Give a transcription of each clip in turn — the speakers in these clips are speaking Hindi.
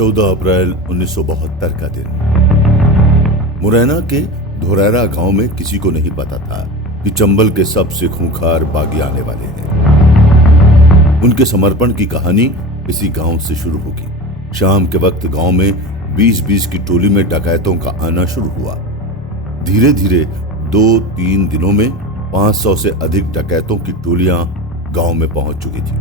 14 अप्रैल 1972 का दिन। मुरैना के धोरैरा गांव में किसी को नहीं पता था कि चंबल के सबसे खूंखार बागी आने वाले हैं। उनके समर्पण की कहानी इसी गांव से शुरू होगी। शाम के वक्त गांव में 20-20 की टोली में डकैतों का आना शुरू हुआ। धीरे धीरे 2-3 दिनों में 500 से अधिक डकैतों की टोलियां गांव में पहुंच चुकी थी।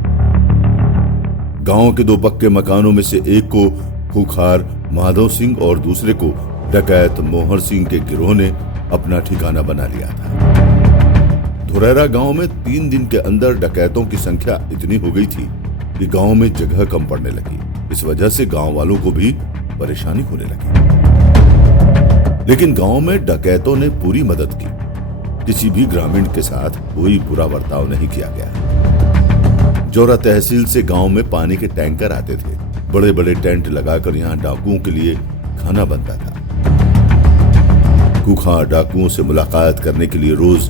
गांव के 2 पक्के मकानों में से एक को खूंखार माधव सिंह और दूसरे को डकैत मोहर सिंह के गिरोह ने अपना ठिकाना बना लिया था। धोरैरा गांव में 3 दिन के अंदर डकैतों की संख्या इतनी हो गई थी कि गांव में जगह कम पड़ने लगी। इस वजह से गांव वालों को भी परेशानी होने लगी। लेकिन गांव में डकैतों ने पूरी मदद की। किसी भी ग्रामीण के साथ कोई बुरा बर्ताव नहीं किया गया। जौरा तहसील से गांव में पानी के टैंकर आते थे। बड़े बड़े टेंट लगाकर यहाँ डाकुओं के लिए खाना बनता था। खूंखार डाकुओं से मुलाकात करने के लिए रोज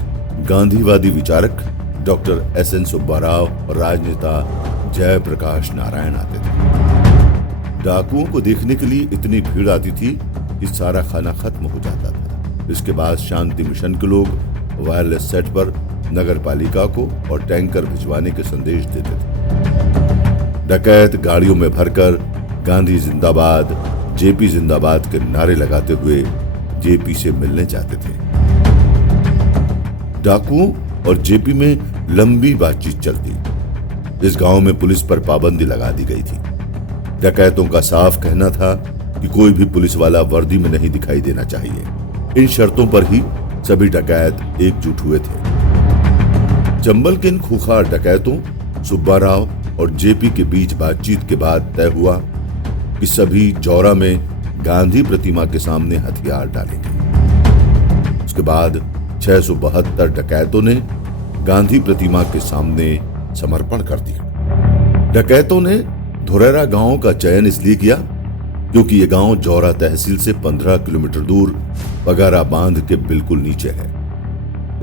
गांधीवादी विचारक डॉक्टर S.N. सुब्बाराव और राजनेता जयप्रकाश नारायण आते थे। डाकुओं को देखने के लिए इतनी भीड़ आती थी कि सारा खाना खत्म हो जाता था। इसके बाद शांति मिशन के लोग वायरलेस सेट पर नगर पालिका को और टैंकर भिजवाने के संदेश देते थे। डकैत गाड़ियों में भरकर गांधी जिंदाबाद, जेपी जिंदाबाद के नारे लगाते हुए जेपी से मिलने जाते थे। डाकुओं और जेपी में लंबी बातचीत चलती। इस गांव में पुलिस पर पाबंदी लगा दी गई थी। डकैतों का साफ कहना था कि कोई भी पुलिस वाला वर्दी में नहीं दिखाई देना चाहिए। इन शर्तों पर ही सभी डकैत एकजुट हुए थे। चंबल के इन खूंखार डकैतों सुब्बाराव और जेपी के बीच बातचीत के बाद तय हुआ कि सभी जौरा में गांधी प्रतिमा के सामने हथियार डालेंगे। उसके बाद 672 डकैतों ने गांधी प्रतिमा के सामने समर्पण कर दिया। डकैतों ने धोरैरा गांव का चयन इसलिए किया क्योंकि ये गांव जौरा तहसील से 15 किलोमीटर दूर बगारा बांध के बिल्कुल नीचे है।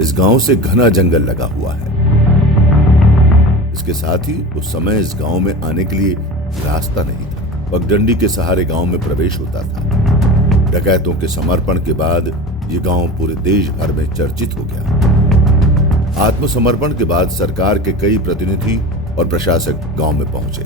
इस गांव से घना जंगल लगा हुआ है। इसके साथ ही उस समय इस गांव में आने के लिए रास्ता नहीं था। पगडंडी के सहारे गांव में प्रवेश होता था। डकैतों के समर्पण के बाद ये गांव पूरे देश भर में चर्चित हो गया। आत्मसमर्पण के बाद सरकार के कई प्रतिनिधि और प्रशासक गांव में पहुंचे।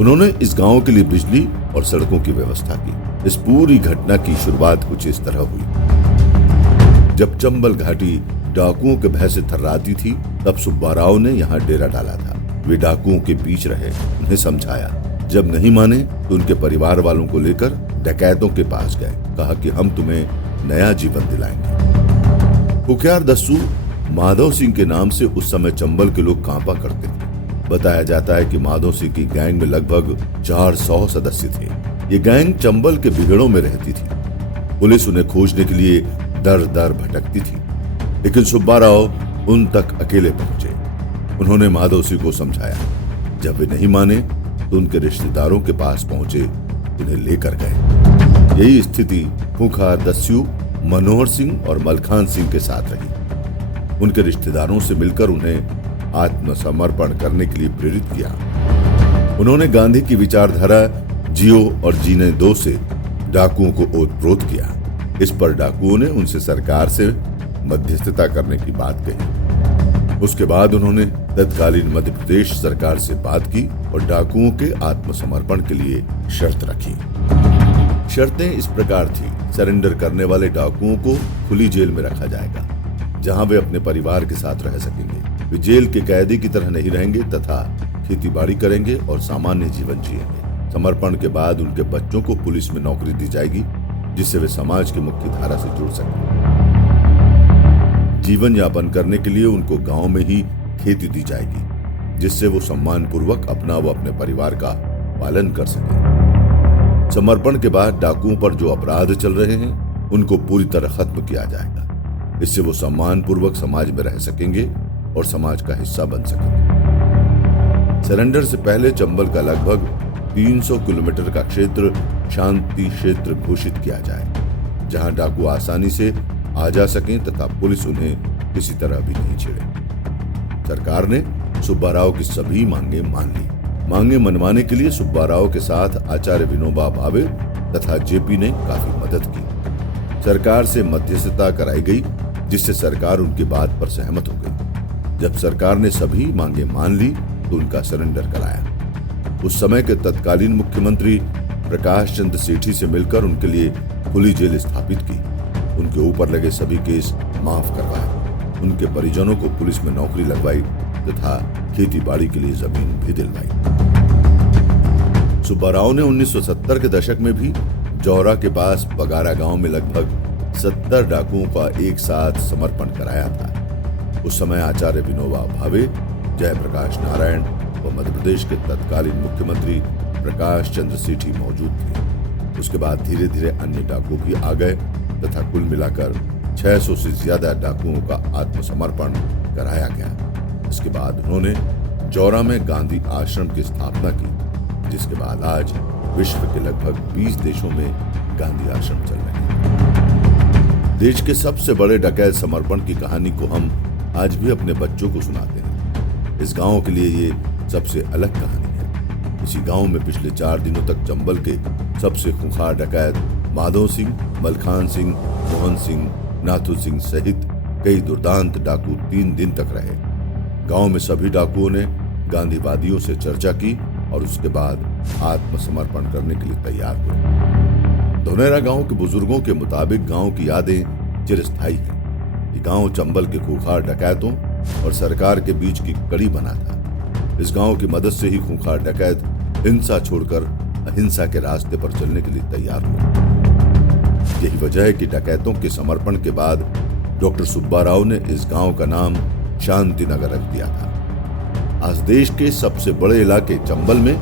उन्होंने इस गांव के लिए बिजली और सड़कों की व्यवस्था की। इस पूरी घटना की शुरुआत कुछ इस तरह हुई। जब चंबल घाटी डाकुओं के भय से थर्राती थी, तब सुब्बाराव ने यहाँ डेरा डाला था। वे डाकुओं के बीच रहे, उन्हें समझाया। जब नहीं माने तो उनके परिवार वालों को लेकर डकैतों के पास गए। कहा कि हम तुम्हें नया जीवन दिलाएंगे। कुख्यार दस्यु माधव सिंह के नाम से उस समय चंबल के लोग कांपा करते थे। बताया जाता है कि माधव सिंह की गैंग में लगभग 400 सदस्य थे। ये गैंग चंबल के बिगड़ों में रहती थी। पुलिस उन्हें खोजने के लिए दर दर भटकती थी, लेकिन सुब्बाराव उन तक अकेले पहुंचे। उन्होंने माधव सिंह को समझाया। जब वे नहीं माने तो उनके रिश्तेदारों के पास पहुंचे, उन्हें लेकर गए। यही स्थिति खूंखार दस्यु मनोहर सिंह और मलखान सिंह के साथ रही। उनके रिश्तेदारों से मिलकर उन्हें आत्मसमर्पण करने के लिए प्रेरित किया। उन्होंने गांधी की विचारधारा जियो और जीने दो से डाकुओं को ओतप्रोत किया। इस पर डाकुओं ने उनसे सरकार से मध्यस्थता करने की बात कही। उसके बाद उन्होंने तत्कालीन मध्य प्रदेश सरकार से बात की और डाकुओं के आत्मसमर्पण के लिए शर्त रखी। शर्तें इस प्रकार थी। सरेंडर करने वाले डाकुओं को खुली जेल में रखा जाएगा, जहां वे अपने परिवार के साथ रह सकेंगे। वे जेल के कैदी की तरह नहीं रहेंगे तथा खेतीबाड़ी करेंगे और सामान्य जीवन जिएंगे। समर्पण के बाद उनके बच्चों को पुलिस में नौकरी दी जाएगी, जिससे वे समाज की मुख्य धारा से जुड़ सकें। जीवन यापन करने के लिए उनको गांव में ही खेती दी जाएगी, जिससे वो सम्मान पूर्वक अपना व अपने परिवार का पालन कर सके। समर्पण के बाद डाकुओं पर जो अपराध चल रहे हैं, उनको पूरी तरह खत्म किया जाएगा। इससे वो सम्मान पूर्वक समाज में रह सकेंगे और समाज का हिस्सा बन सकेंगे। सरेंडर से पहले चंबल का लगभग 300 किलोमीटर का क्षेत्र शांति क्षेत्र घोषित किया जाए, जहां डाकू आसानी से आ जा सकें तथा पुलिस उन्हें किसी तरह भी नहीं छेड़े। सरकार ने सुब्बाराव की सभी मांगे मान ली। मांगे मनवाने के लिए सुब्बा राव के साथ आचार्य विनोबा भावे तथा जेपी ने काफी मदद की। सरकार से मध्यस्थता कराई गई, जिससे सरकार उनकी बात पर सहमत हो गई। जब सरकार ने सभी मांगे मान ली तो उनका सरेंडर कराया। उस समय के तत्कालीन मुख्यमंत्री प्रकाश चंद्र सेठी से मिलकर उनके लिए खुली जेल स्थापित की। उनके ऊपर लगे सभी केस माफ करवाए। उनके परिजनों को पुलिस में नौकरी लगवाई तथा खेती बाड़ी के लिए जमीन भी दिलवाई। सुब्बा राव ने 1970 के दशक में भी जौरा के पास बगारा गांव में लगभग 70 डाकुओं का एक साथ समर्पण कराया था। उस समय आचार्य विनोबा भावे, जयप्रकाश नारायण व मध्य प्रदेश के तत्कालीन मुख्यमंत्री प्रकाश चंद्र सेठी मौजूद थे। उसके बाद धीरे धीरे अन्य डाकू भी आ गए तथा कुल मिलाकर 600 से ज्यादा डाकुओं का आत्मसमर्पण कराया गया। इसके बाद उन्होंने जौरा में गांधी आश्रम की स्थापना की, जिसके बाद आज विश्व के लगभग 20 देशों में गांधी आश्रम चल रहे हैं। देश के सबसे बड़े डकैत समर्पण की कहानी को हम आज भी अपने बच्चों को सुनाते हैं। इस गांव के लिए ये सबसे अलग कहानी है। इसी गांव में पिछले 4 दिनों तक चंबल के सबसे खूंखार डकैत माधो सिंह, मलखान सिंह, मोहन सिंह, नाथू सिंह सहित कई दुर्दांत डाकू 3 दिन तक रहे। गांव में सभी डाकुओं ने गांधीवादियों से चर्चा की और उसके बाद आत्मसमर्पण करने के लिए तैयार हुए। धोनेरा गांव के बुजुर्गों के मुताबिक गांव की यादें चिरस्थायी हैं। ये गांव चंबल के खूंखार डकैतों और सरकार के बीच की कड़ी बना था। इस गांव की मदद से ही खूंखार डकैत हिंसा छोड़कर अहिंसा के रास्ते पर चलने के लिए तैयार हुए। यही वजह है कि डकैतों के समर्पण के बाद डॉक्टर सुब्बा राव ने इस गांव का नाम शांति नगर रख दिया था। आज देश के सबसे बड़े इलाके चंबल में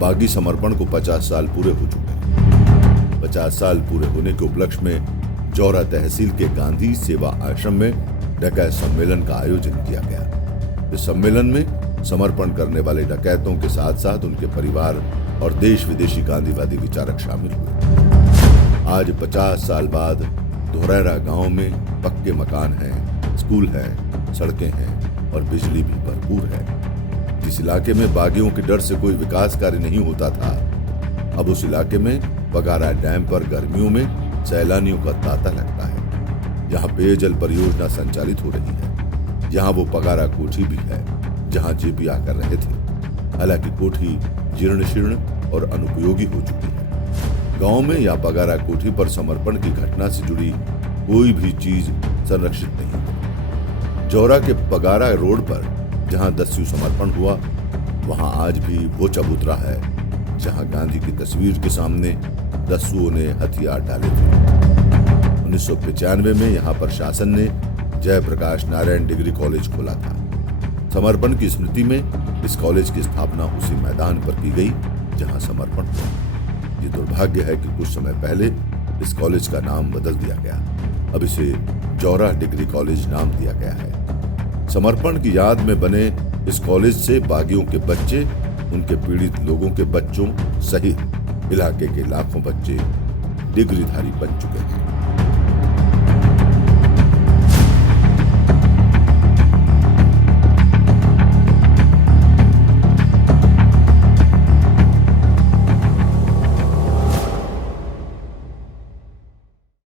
बागी समर्पण को 50 साल पूरे हो चुके हैं। 50 साल पूरे होने के उपलक्ष्य में जौरा तहसील के गांधी सेवा आश्रम में डकैत सम्मेलन का आयोजन किया गया। इस सम्मेलन में समर्पण करने वाले डकैतों के साथ साथ उनके परिवार और देश विदेशी गांधीवादी विचारक शामिल हुए। आज 50 साल बाद धोरेरा गांव में पक्के मकान हैं, स्कूल है, सड़कें हैं और बिजली भी भरपूर है। जिस इलाके में बागियों के डर से कोई विकास कार्य नहीं होता था, अब उस इलाके में बगारा डैम पर गर्मियों में सैलानियों का तांता लगता है। यहाँ पेयजल परियोजना संचालित हो रही है। यहाँ वो पगारा कोठी भी है जहाँ जेपी आकर रहे थे। हालांकि कोठी जीर्ण शीर्ण और अनुपयोगी हो चुकी है। गांव में या बगारा कोठी पर समर्पण की घटना से जुड़ी कोई भी चीज संरक्षित नहीं है। जौरा के पगारा रोड पर जहां दस्यु समर्पण हुआ, वहां आज भी वो चबूतरा है जहां गांधी की तस्वीर के सामने दस्युओं ने हथियार डाले थे। 1995 में यहां पर शासन ने जयप्रकाश नारायण डिग्री कॉलेज खोला था। समर्पण की स्मृति में इस कॉलेज की स्थापना उसी मैदान पर की गई जहां समर्पण हुआ। ये दुर्भाग्य है कि कुछ समय पहले इस कॉलेज का नाम बदल दिया गया। अब इसे जौरा डिग्री कॉलेज नाम दिया गया है। समर्पण की याद में बने इस कॉलेज से बागियों के बच्चे, उनके पीड़ित लोगों के बच्चों सहित इलाके के लाखों बच्चे डिग्रीधारी बन चुके हैं।